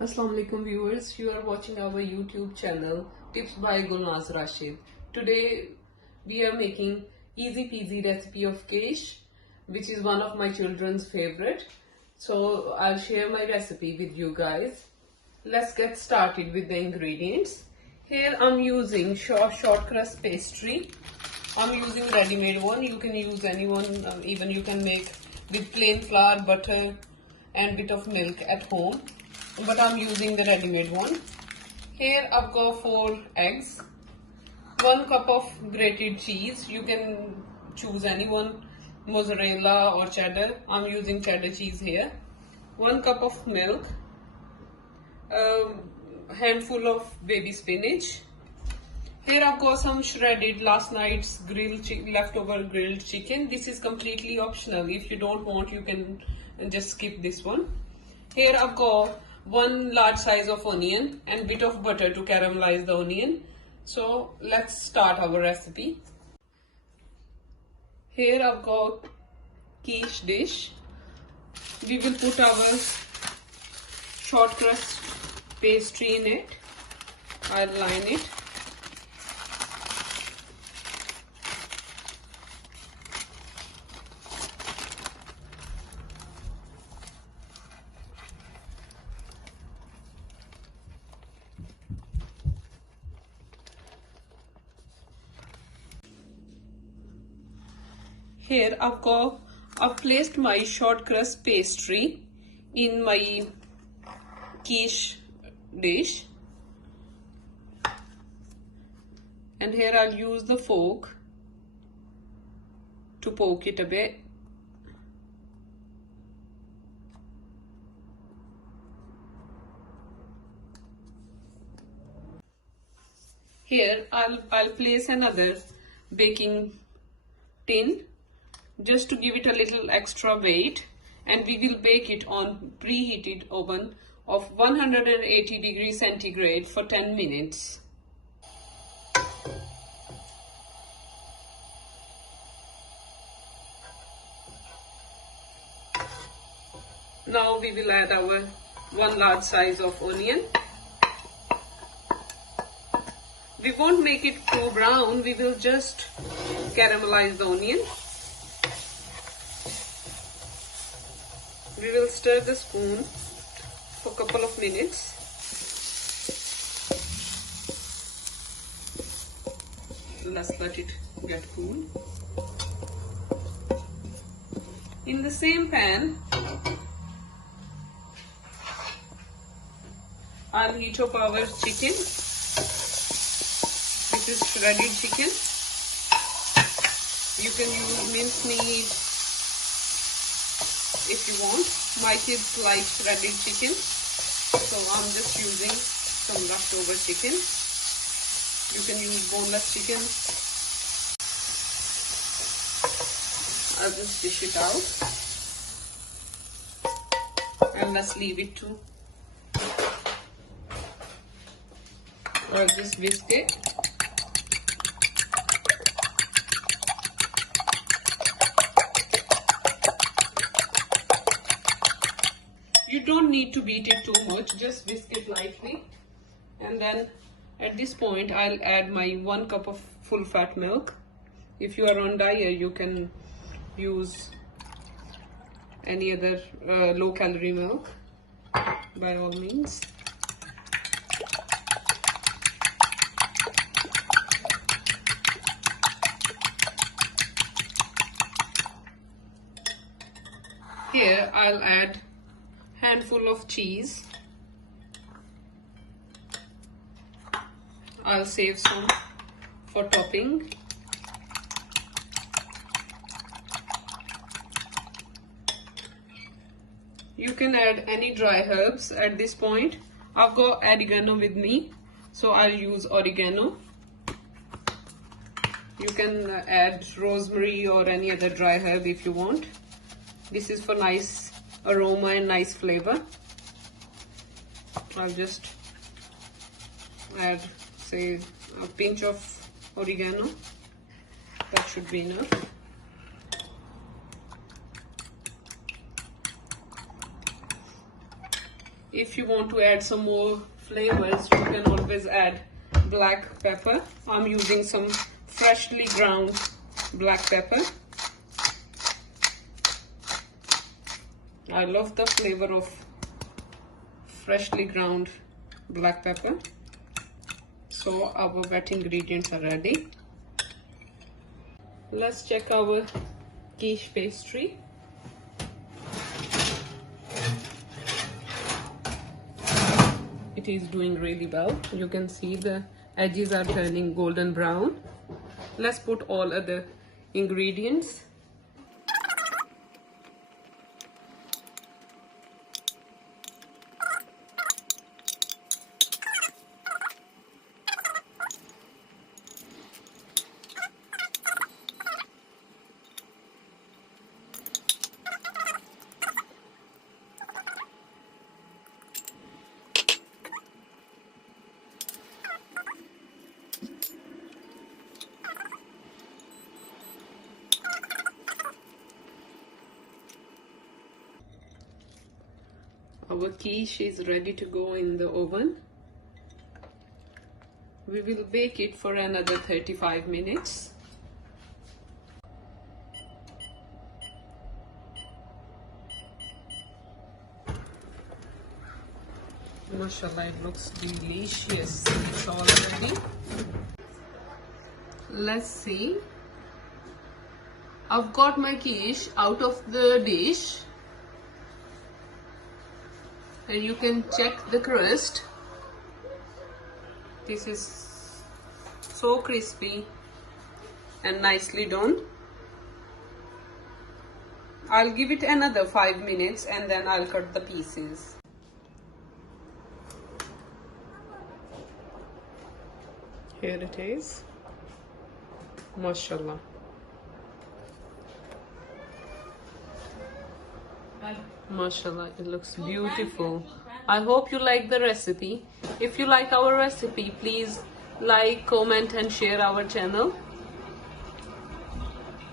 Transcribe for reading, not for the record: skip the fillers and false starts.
Assalamu alaikum viewers, you are watching our YouTube channel Tips by Gulnaz Rashid. Today we are making easy peasy recipe of quiche, which is one of my children's favorite. So I'll share my recipe with you guys. Let's get started with the ingredients. Here I'm using short crust pastry. I'm using ready-made one. You can use any one, even you can make with plain flour, butter and bit of milk at home. But I'm using the ready-made one. Here I've got 4 eggs, 1 cup of grated cheese. You can choose any one, mozzarella or cheddar. I'm using cheddar cheese here. 1 cup of milk, a handful of baby spinach. Here I've got some shredded last night's leftover grilled chicken. This is completely optional. If you don't want, you can just skip this one. Here I've got 1 large size of onion and bit of butter to caramelize the onion. So let's start our recipe. Here I've got quiche dish. We will put our short crust pastry in it. I'll line it. Here I've placed my short crust pastry in my quiche dish, and here I'll use the fork to poke it a bit. Here I'll place another baking tin just to give it a little extra weight, and we will bake it on preheated oven of 180 degrees centigrade for 10 minutes. Now we will add our 1 large size of onion. We won't make it too brown, we will just caramelize the onion. We will stir the spoon for a couple of minutes. Let's let it get cool. In the same pan, I'll heat up our chicken. This is shredded chicken. You can use minced meat if you want. My kids like shredded chicken, so I'm just using some leftover chicken. You can use boneless chicken. I'll just dish it out and let's leave it to, or just whisk it. You don't need to beat it too much, just whisk it lightly. And then at this point I'll add my 1 cup of full fat milk. If you are on diet, you can use any other low calorie milk, by all means. Here I'll add handful of cheese. I'll save some for topping. You can add any dry herbs at this point. I've got oregano with me, so I'll use oregano. You can add rosemary or any other dry herb if you want. This is for nice aroma and nice flavor. I'll just add, say, a pinch of oregano. That should be enough. If you want to add some more flavors, you can always add black pepper. I'm using some freshly ground black pepper. I love the flavor of freshly ground black pepper. So our wet ingredients are ready. Let's check our quiche pastry. It is doing really well. You can see the edges are turning golden brown. Let's put all other ingredients. Our quiche is ready to go in the oven. We will bake it for another 35 minutes. Mashallah, it looks delicious. It's all ready. Let's see. I've got my quiche out of the dish. And you can check the crust. This is so crispy and nicely done. I'll give it another 5 minutes and then I'll cut the pieces. Here it is. Mashallah. Mashallah, it looks beautiful. I hope you like the recipe. If you like our recipe, please like, comment and share our channel.